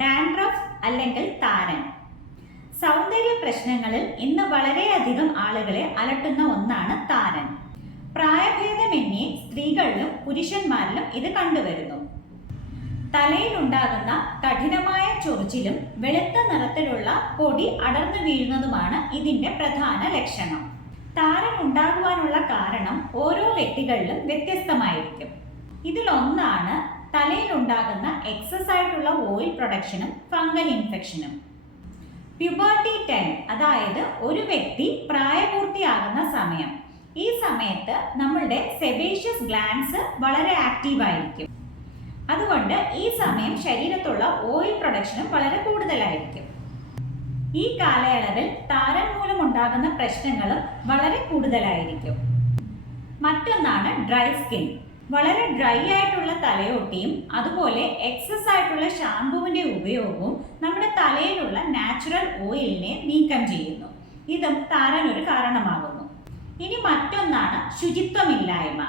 Dandruff അല്ലെങ്കിൽ താരൻ. സൗന്ദര്യ പ്രശ്നങ്ങളിൽ ഇന്ന് വളരെയധികം ആളുകളെ അലട്ടുന്ന ഒന്നാണ് താരൻ. പ്രായഭേദമന്യേ സ്ത്രീകളിലും പുരുഷന്മാരിലും ഇത് കണ്ടുവരുന്നു. തലയിലുണ്ടാകുന്ന കഠിനമായ ചൊറിച്ചിലും വെളുത്ത നിറത്തിലുള്ള പൊടി അടർന്നു വീഴുന്നതുമാണ് ഇതിന്റെ പ്രധാന ലക്ഷണം. താരൻ ഉണ്ടാകുവാനുള്ള കാരണം ഓരോ വ്യക്തികളിലും വ്യത്യസ്തമായിരിക്കും. ഇതിലൊന്നാണ് തലയിലുണ്ടാകുന്ന എക്സസ് ആയിട്ടുള്ള ഓയിൽ പ്രൊഡക്ഷനും ഫംഗൽ ഇൻഫെക്ഷനും. പ്യൂബർട്ടി ടൈം, അതായത് ഒരു വ്യക്തി പ്രായപൂർത്തിയാകുന്ന സമയം. ഈ സമയത്ത് നമ്മളുടെ സെബേഷ്യസ് ഗ്ലാൻഡ്സ് വളരെ ആക്റ്റീവായിരിക്കും. അതുകൊണ്ട് ഈ സമയം ശരീരത്തുള്ള ഓയിൽ പ്രൊഡക്ഷനും വളരെ കൂടുതലായിരിക്കും. ഈ കാലയളവിൽ താരൻ മൂലം ഉണ്ടാകുന്ന പ്രശ്നങ്ങളും വളരെ കൂടുതലായിരിക്കും. മറ്റൊന്നാണ് ഡ്രൈ സ്കിൻ. വളരെ ഡ്രൈ ആയിട്ടുള്ള തലയോട്ടിയും അതുപോലെ എക്സസ് ആയിട്ടുള്ള ഷാംപൂവിന്റെ ഉപയോഗവും നമ്മുടെ തലയിലുള്ള നാച്ചുറൽ ഓയിലിനെ നീക്കം ചെയ്യുന്നു. ഇതും താരൻ ഒരു കാരണമാകുന്നു. ഇനി മറ്റൊന്നാണ് ശുചിത്വമില്ലായ്മ.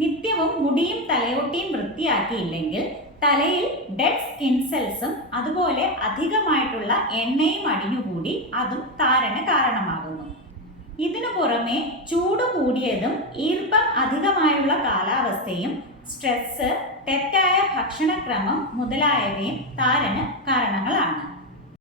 നിത്യവും മുടിയും തലയോട്ടിയും വൃത്തിയാക്കിയില്ലെങ്കിൽ തലയിൽ ഡെഡ് സ്കിൻ സെൽസും അതുപോലെ അധികമായിട്ടുള്ള എണ്ണയും അടിഞ്ഞുകൂടി അതും താരന് കാരണമാകുന്നു. ഇതിനു പുറമെ ചൂട് കൂടിയതും ഈർപ്പം അധികമായുള്ള കാലാവസ്ഥയും സ്ട്രെസ്, തെറ്റായ ഭക്ഷണക്രമം മുതലായവയും താരന് കാരണങ്ങളാണ്.